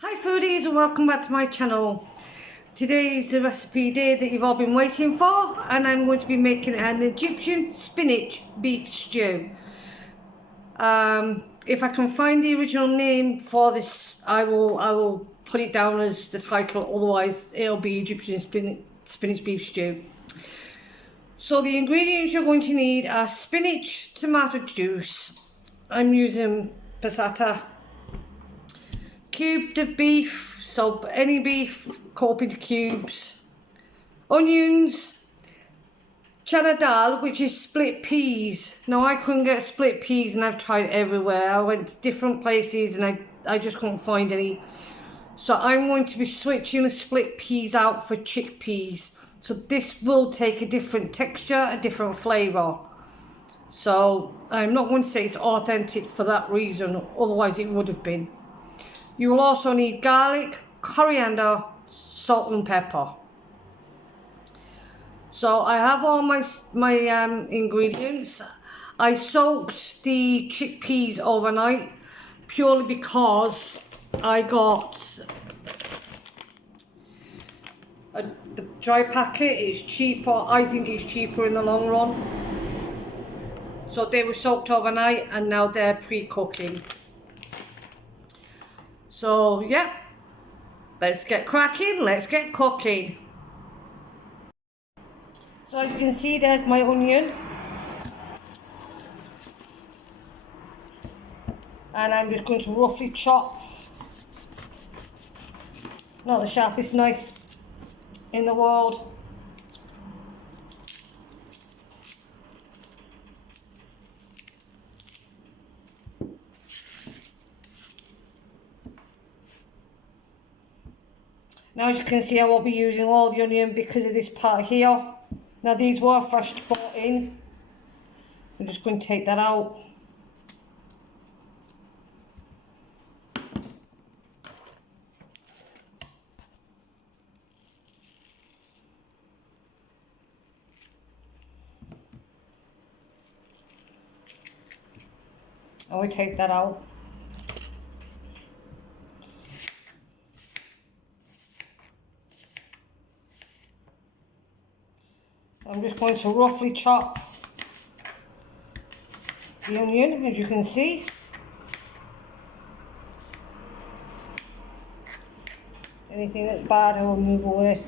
Hi foodies and welcome back to my channel. Today is the recipe day that you've all been waiting for, and I'm going to be making an Egyptian spinach beef stew. If I can find the original name for this, I will put it down as the title, otherwise it'll be Egyptian spinach beef stew. So the ingredients you're going to need are spinach, tomato juice, I'm using passata, cubed of beef, so any beef cut up into cubes, onions, chana dal, which is split peas. Now I couldn't get split peas and I've tried everywhere. I went to different places and I just couldn't find any. So I'm going to be switching the split peas out for chickpeas. So this will take a different texture, a different flavour. So I'm not going to say it's authentic for that reason, otherwise it would have been. You will also need garlic, coriander, salt and pepper. So I have all my ingredients. I soaked the chickpeas overnight purely because I got the dry packet. It's cheaper. I think it's cheaper in the long run. So they were soaked overnight and now they're pre-cooking. So yeah, let's get cracking, let's get cooking. So as you can see, there's my onion. And I'm just going to roughly chop. Not the sharpest knife in the world. Now as you can see, I will be using all the onion because of this part here. Now these were fresh bought in. I'm just going to take that out. I will take that out. I'm just going to roughly chop the onion, as you can see. Anything that's bad I will move away.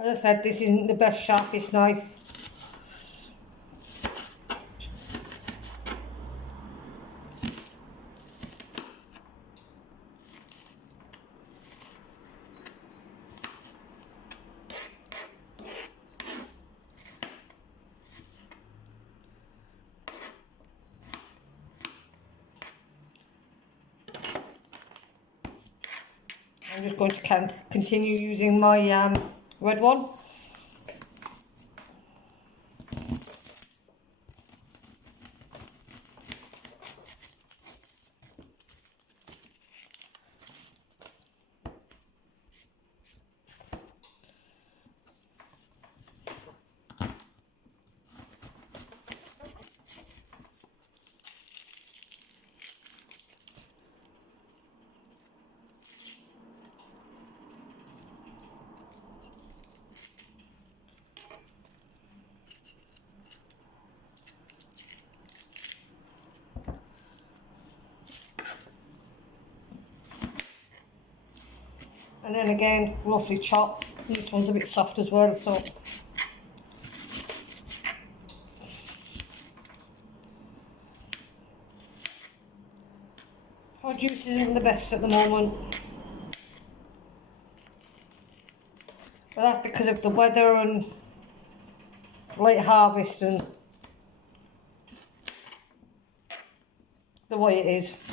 As I said, this isn't the best sharpest knife. I'm just going to continue using my red one. And then again, roughly chop. This one's a bit soft as well, so. Our juice isn't the best at the moment. But that's because of the weather and late harvest and the way it is.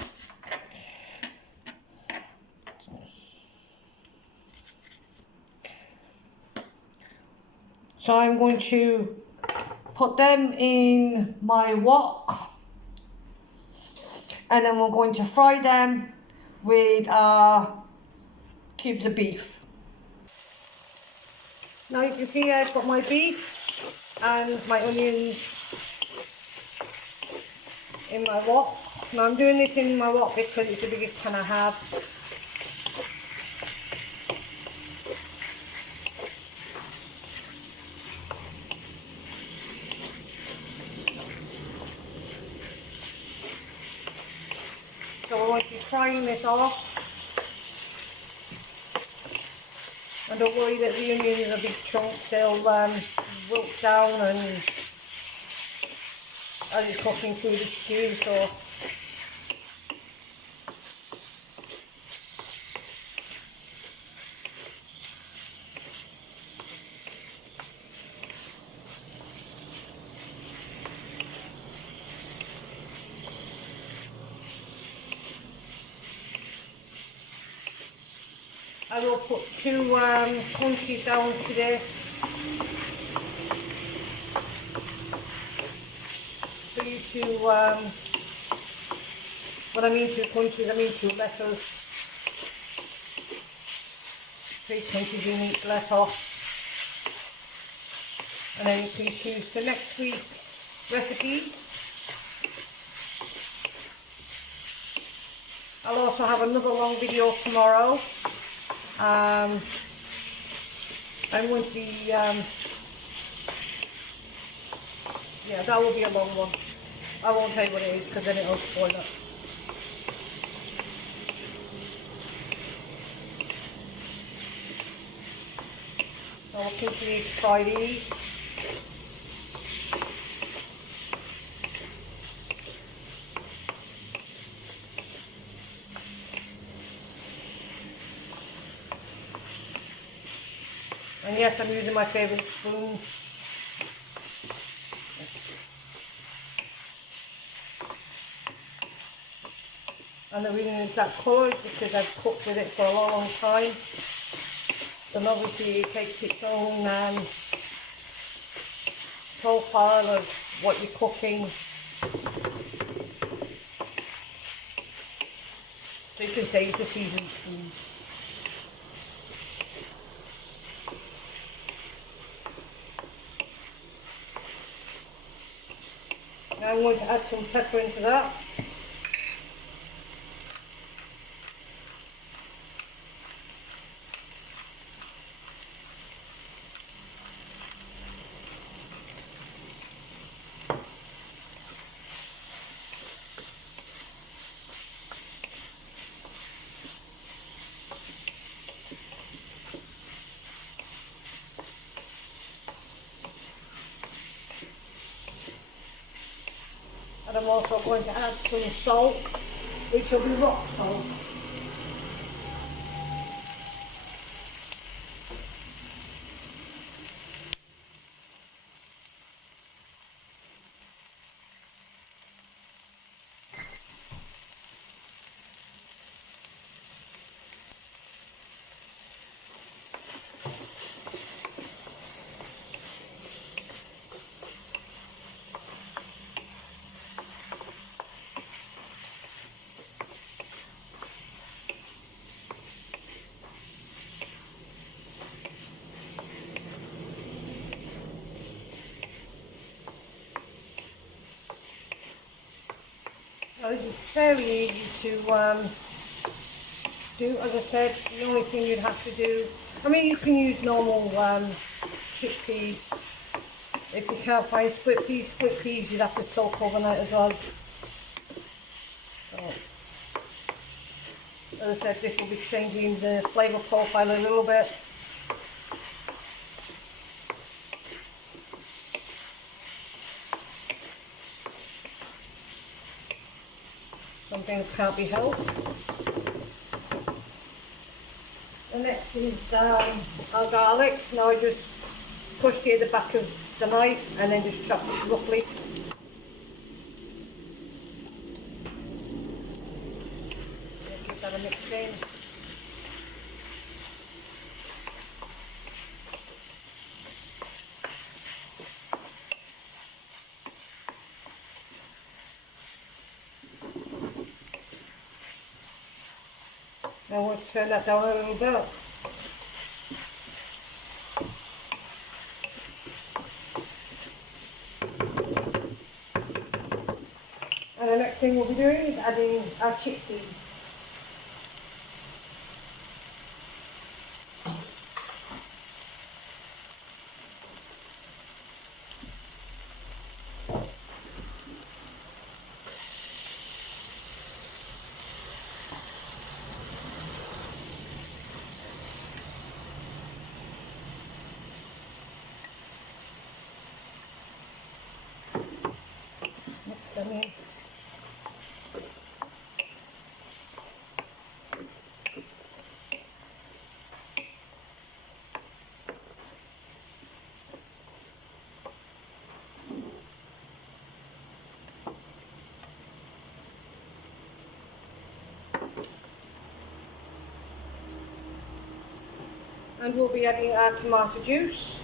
So I'm going to put them in my wok, and then we're going to fry them with our cubes of beef. Now you can see I've got my beef and my onions in my wok. Now I'm doing this in my wok because it's the biggest pan I have. So we're going to be frying this off. And don't worry that the onions are big chunks, they'll wilt down and as it's cooking through the stew, so I will put 2 crunchies down today for you to, when I mean 2 crunchies, I mean 2 letters, 3 crunchies in each letter, and then you can choose for next week's recipes. I'll also have another long video tomorrow. I'm going to be, yeah, that will be a long one. I won't tell you what it is because then it'll spoil it. So I'll continue to fry these. And yes, I'm using my favourite spoon. And the reason it's that colour is because I've cooked with it for a long, long time. And obviously it takes its own profile of what you're cooking. So you can say it's a seasoned spoon. Now I'm going to add some pepper into that. And I'm also going to add some salt, which will be rock salt. Now this is very easy to do. As I said, the only thing you'd have to do, I mean you can use normal chickpeas. If you can't find split peas you'd have to soak overnight as well. So, as I said, this will be changing the flavour profile a little bit. Some things can't be helped. The next is our garlic. Now I just pushed it at the back of the knife and then just chopped it roughly. Give that a mix in. I want to turn that down a little bit. And the next thing we'll be doing is adding our chickpeas. Mix them in. And we'll be adding our tomato juice.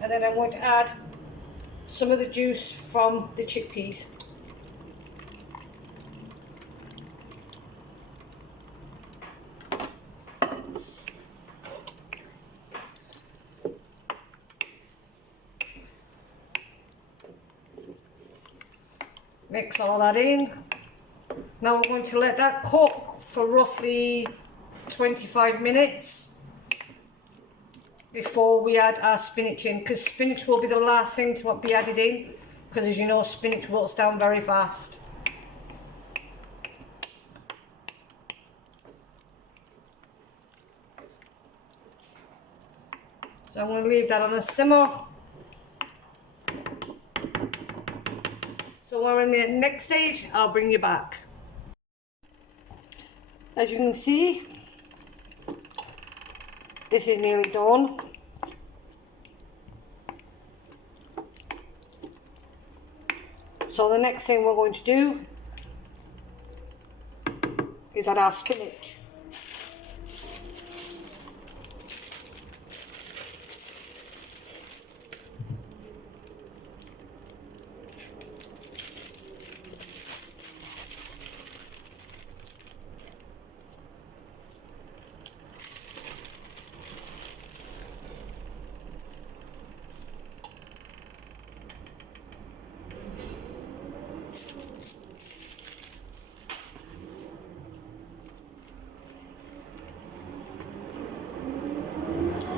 And then I'm going to add some of the juice from the chickpeas. Mix all that in. Now we're going to let that cook for roughly 25 minutes before we add our spinach in, because spinach will be the last thing to be added in, because as you know, spinach wilts down very fast. So I'm going to leave that on a simmer. So when we're in the next stage, I'll bring you back. As you can see, this is nearly done. So the next thing we're going to do is add our spinach.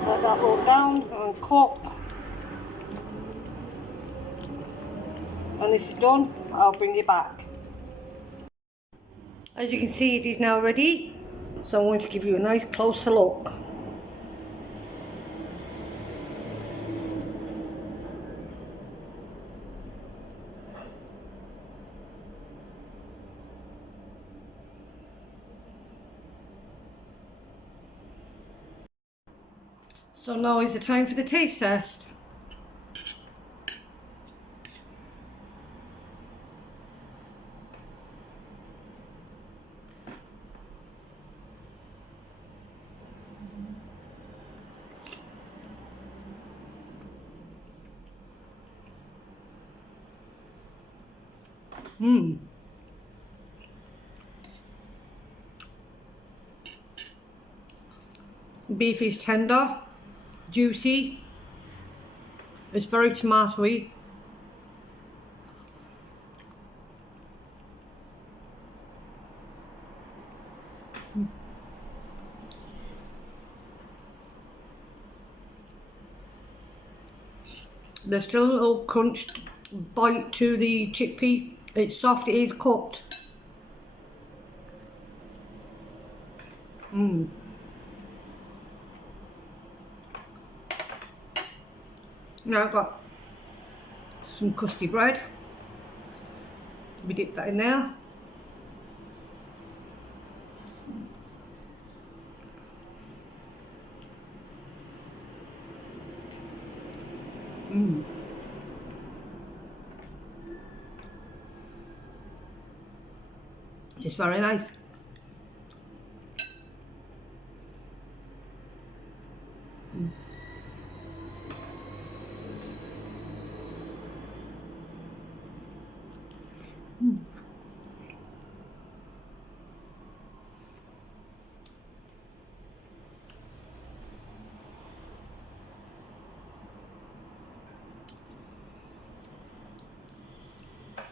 Let that roll down and cook. When this is done, I'll bring you back. As you can see, it is now ready. So I'm going to give you a nice closer look. So now is the time for the taste test. Beef is tender, juicy, it's very tomatoey. There's still a little crunched bite to the chickpea. It's soft, it is cooked. Now I've got some crusty bread. We dip that in there. It's very nice.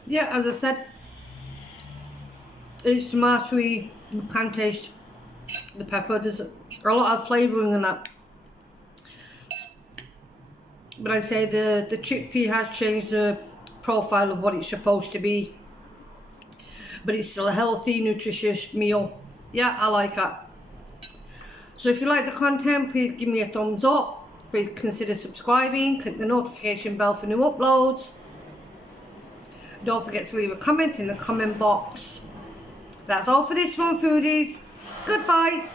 Yeah, as I said, it's tomatoey. You can taste the pepper. There's a lot of flavouring in that. But I say the chickpea has changed the profile of what it's supposed to be. But it's still a healthy, nutritious meal. Yeah, I like that. So if you like the content, please give me a thumbs up. Please consider subscribing. Click the notification bell for new uploads. Don't forget to leave a comment in the comment box. That's all for this one, foodies. Goodbye.